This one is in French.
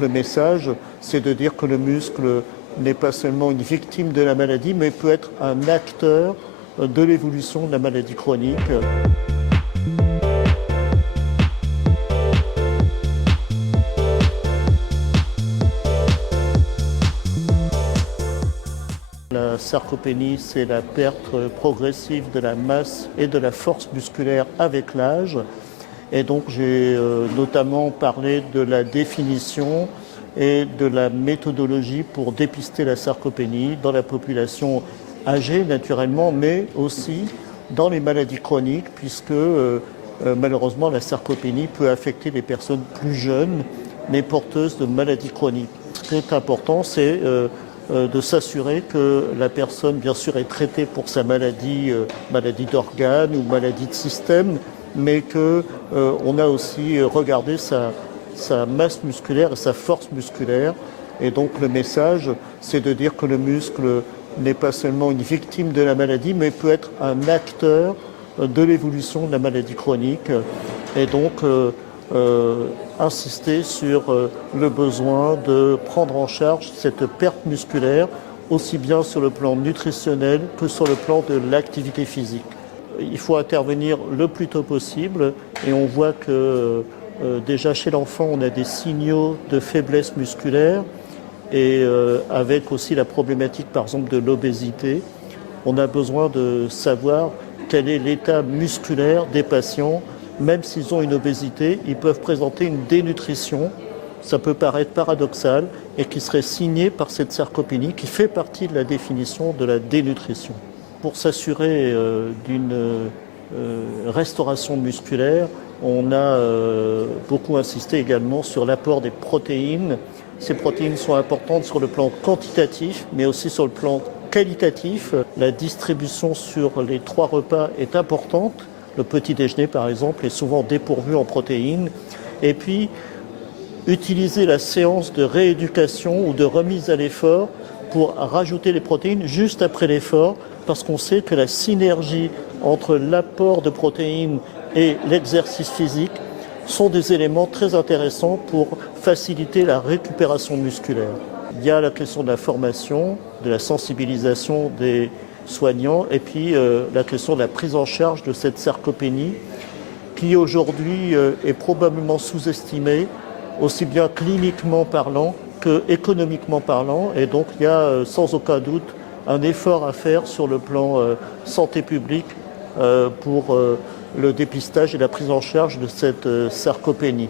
Le message, c'est de dire que le muscle n'est pas seulement une victime de la maladie, mais peut être un acteur de l'évolution de la maladie chronique. La sarcopénie, c'est la perte progressive de la masse et de la force musculaire avec l'âge. Et donc j'ai notamment parlé de la définition et de la méthodologie pour dépister la sarcopénie dans la population âgée naturellement, mais aussi dans les maladies chroniques, puisque malheureusement la sarcopénie peut affecter les personnes plus jeunes, mais porteuses de maladies chroniques. Ce qui est important, c'est de s'assurer que la personne, bien sûr, est traitée pour sa maladie, maladie d'organes ou maladie de système, mais qu'on a aussi regardé sa masse musculaire et sa force musculaire. Et donc le message, c'est de dire que le muscle n'est pas seulement une victime de la maladie, mais peut être un acteur de l'évolution de la maladie chronique. Et donc insister sur le besoin de prendre en charge cette perte musculaire, aussi bien sur le plan nutritionnel que sur le plan de l'activité physique. Il faut intervenir le plus tôt possible et on voit que déjà chez l'enfant, on a des signaux de faiblesse musculaire et avec aussi la problématique par exemple de l'obésité, on a besoin de savoir quel est l'état musculaire des patients. Même s'ils ont une obésité, ils peuvent présenter une dénutrition, ça peut paraître paradoxal, et qui serait signée par cette sarcopénie qui fait partie de la définition de la dénutrition. Pour s'assurer d'une restauration musculaire, on a beaucoup insisté également sur l'apport des protéines. Ces protéines sont importantes sur le plan quantitatif, mais aussi sur le plan qualitatif. La distribution sur les 3 repas est importante. Le petit déjeuner, par exemple, est souvent dépourvu en protéines. Et puis, utiliser la séance de rééducation ou de remise à l'effort pour rajouter les protéines juste après l'effort, parce qu'on sait que la synergie entre l'apport de protéines et l'exercice physique sont des éléments très intéressants pour faciliter la récupération musculaire. Il y a la question de la formation, de la sensibilisation des soignants et puis la question de la prise en charge de cette sarcopénie qui aujourd'hui est probablement sous-estimée, aussi bien cliniquement parlant que économiquement parlant. Et donc il y a sans aucun doute un effort à faire sur le plan santé publique pour le dépistage et la prise en charge de cette sarcopénie.